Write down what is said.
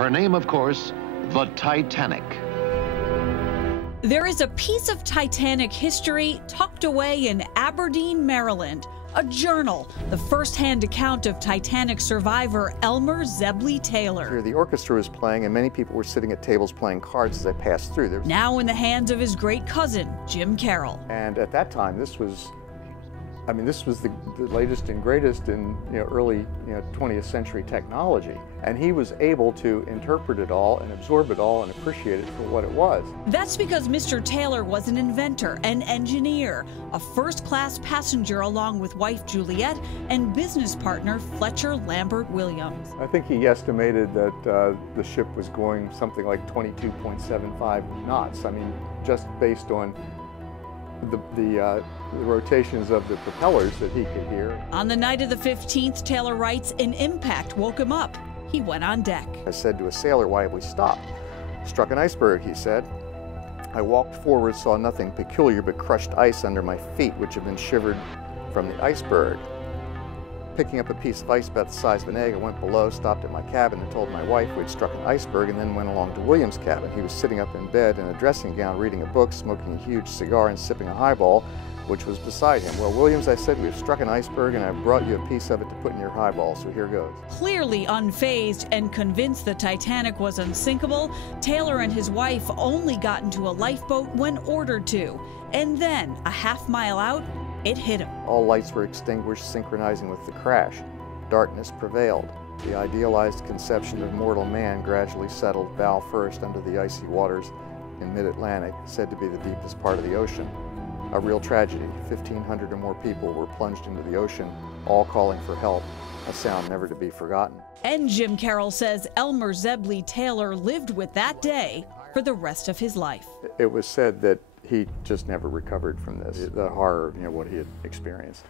Her name, of course, the Titanic. There is a piece of Titanic history tucked away in Aberdeen, Maryland. A journal, the first-hand account of Titanic survivor Elmer Zebley Taylor. Here the orchestra was playing and many people were sitting at tables playing cards as I passed through. Now in the hands of his great cousin, Jim Carroll. And at that time, this was the latest and greatest in early 20th century technology. And he was able to interpret it all and absorb it all and appreciate it for what it was. That's because Mr. Taylor was an inventor, an engineer, a first-class passenger along with wife Juliet and business partner Fletcher Lambert Williams. I think he estimated that the ship was going something like 22.75 knots. I mean, just based on the rotations of the propellers that he could hear. On the night of the 15th, Taylor writes, an impact woke him up. He went on deck. I said to a sailor, "Why have we stopped?" "Struck an iceberg," he said. I walked forward, saw nothing peculiar but crushed ice under my feet, which had been shivered from the iceberg. Picking up a piece of ice about the size of an egg, I went below, stopped at my cabin and told my wife we had struck an iceberg, and then went along to William's cabin. He was sitting up in bed in a dressing gown, reading a book, smoking a huge cigar and sipping a highball, which was beside him. "Well, Williams," I said, "we've struck an iceberg and I've brought you a piece of it to put in your highball, so here goes." Clearly unfazed and convinced the Titanic was unsinkable, Taylor and his wife only got into a lifeboat when ordered to. And then, a half-mile out, it hit him. All lights were extinguished, synchronizing with the crash. Darkness prevailed. The idealized conception of mortal man gradually settled bow first under the icy waters in mid-Atlantic, said to be the deepest part of the ocean. A real tragedy. 1,500 or more people were plunged into the ocean, all calling for help, a sound never to be forgotten. And Jim Carroll says Elmer Zebley Taylor lived with that day for the rest of his life. It was said that he just never recovered from this, the horror of what he had experienced.